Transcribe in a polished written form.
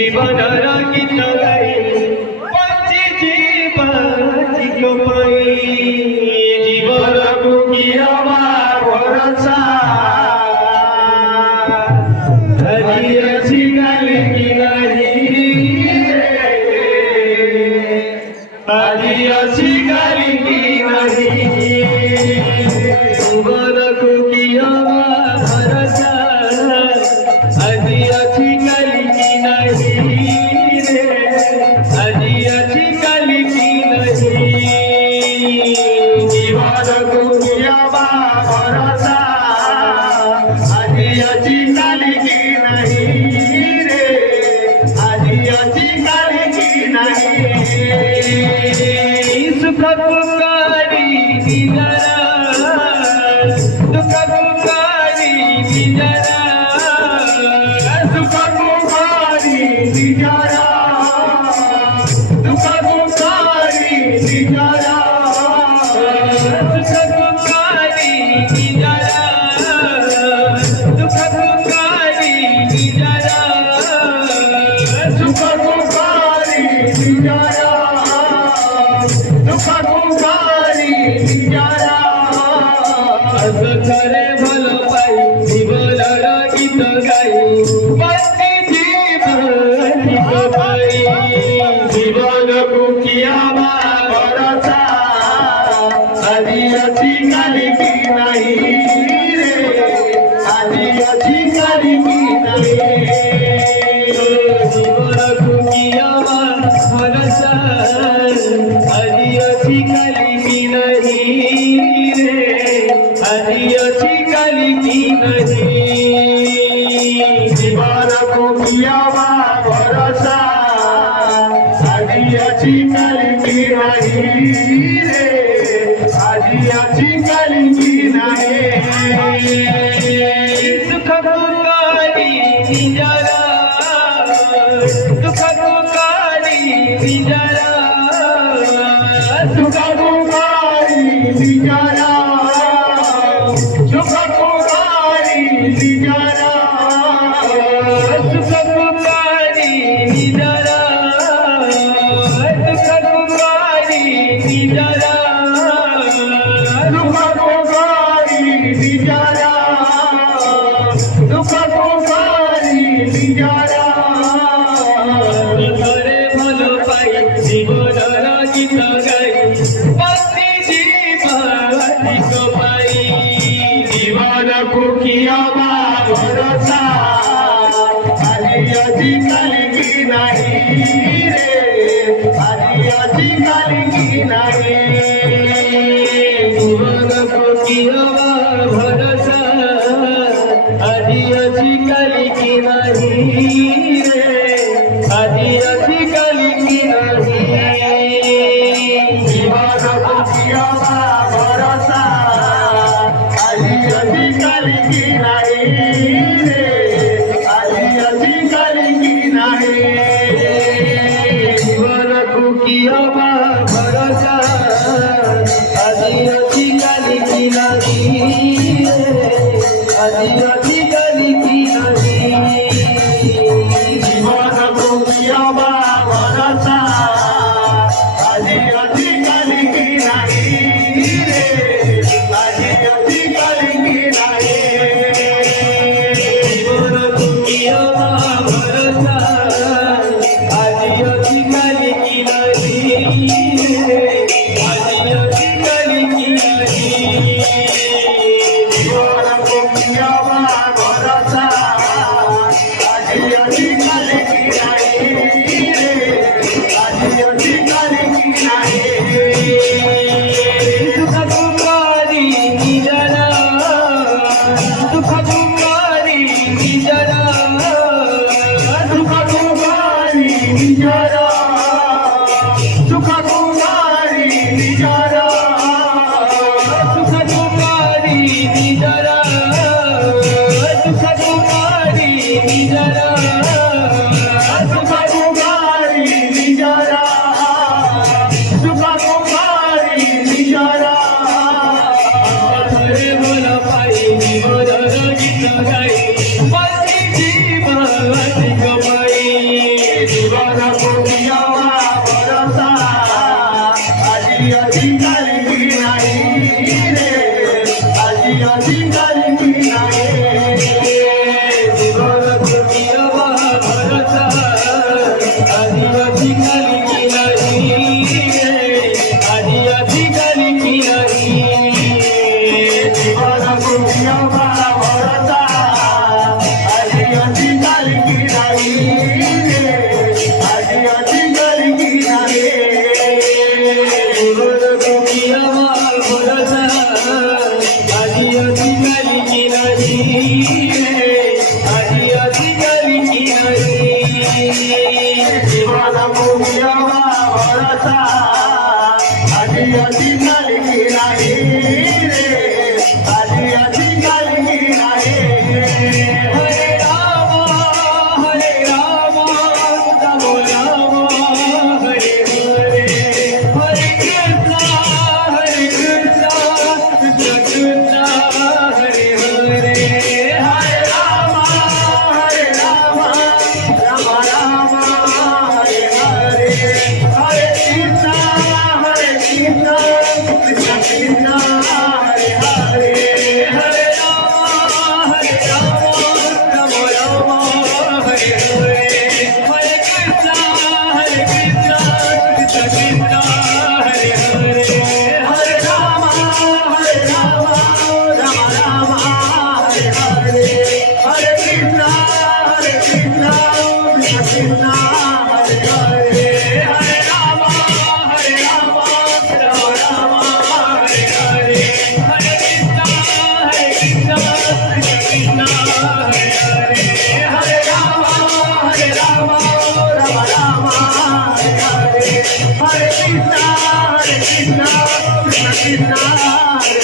জীবনর গীত গাই বঞ্চি জীবাজি গোপাই জীবন বুকি আমার ভরসা হারিয়েছি কালি কি নাহি হারিয়েছি কালি কি নাহি জীবন বুকি আমার ভরসা হারিয়েছি কালি কি নাহি রে হারিয়েছি কালি কি নাহি জীবন বুকি আমার ভরসা হারিয়েছি কালি কি নাহি রে হারিয়েছি কালি কি নাহি सुख पुकारी निजरा दुख पुकारी निजरा सुख पुकारी निजरा दुख पुकारी निजरा सुख पुकारी निजरा दुख पुकारी निजरा सुख पुकारी निजरा करे भलो पाई जीवनर गीत गाई बंदी जीवन पाई जीवन बुकी आमार भरसा हारिয়েছি কালি কি নাহি রে হারিয়েছি কালি কি নাহি জীবন বুকি আমার ভরসা হারিয়েছি কালি কি নাহি রে হারিয়েছি কালি কি নাহি জীবন বুকি আমার ভরসা হারিয়েছি কালি কি নাহি রে হারিয়েছি কালি কি নাহি সুখ পুকারি নিজরা দুঃখ পুকারি নিজরা সুখ পুকারি নিজরা सुख पुकारी निजरा सुख पुकारी निजरा सुख पुकारी निजरा सुख पुकारी निजरा सुख पुकारी निजरा करे भलो पाई जीवनर गीत गाई बंदी जीवाजी गोपाई জীবন বুকি আমার ভরসা হারিয়েছি কালি কি নাহি রে হারিয়েছি কালি কি নাহি জীবন বুকি আমার ভরসা হারিয়েছি কালি কি নাহি রে হারিয়েছি কালি কি নাহি জীবন বুকি আমার ভরসা হারিয়েছি কালি কি নাহি রে হারিয়েছি কালি কি নাহি জীবন বুকি আমার ভরসা হারিয়েছি কালি কি নাহি রে হারিয়েছি কালি কি নাহি জীবন বুকি আমার ভরসা হারিয়েছি কালি কি নাহি রে হারিয়েছি কালি কি নাহি জীবন বুকি আমার ভরসা হারিয়েছি কালি কি নাহি রে হারিয়েছি কালি কি নাহি জীবন বুকি আমার ভরসা হারিয়েছি কালি কি নাহি রে হারিয়েছি কালি কি নাহি সুখ পুকারি নিজরা দুঃখ পুকারি নিজরা সুখ পুকারি নিজরা সুখ পুকারি নিজরা সুখ পুকারি নিজরা সুখ পুকারি নিজরা সুখ পুকারি নিজরা সুখ পুকারি নিজরা করে ভলো পাই জীবনর গীত গাই বন্দি জীবাজি গোপাই रे आजी आजी गलगी नाही बोल दुनिया भरोसा आजी आजी गलगी नाही रे आजी आजी गलगी नाही जीवाला मुगिया भरोसा आजी आजी गलगी नाही रे आजी आजी गलगी नाही हरे राम राम राम हरे हरे हरे कृष्णा कृष्ण कृष्ण हरे हरे हरे राम राम राम हरे हरे हरे कृष्ण कृष्ण कृष्ण हरे हरे हरे राम राम राम हरे हरे हरे कृष्णा कृष्ण कृष्ण हरे हरे हरे राम राम राम हरे हरे हरे कृष्ण कृष्ण कृष्ण हरे हरे हरे राम राम राम हरे हरे हरे कृष्णा कृष्ण कृष्ण हरे हरे हरे राम राम राम हरे हरे हरे कृष्ण कृष्ण कृष्ण हरे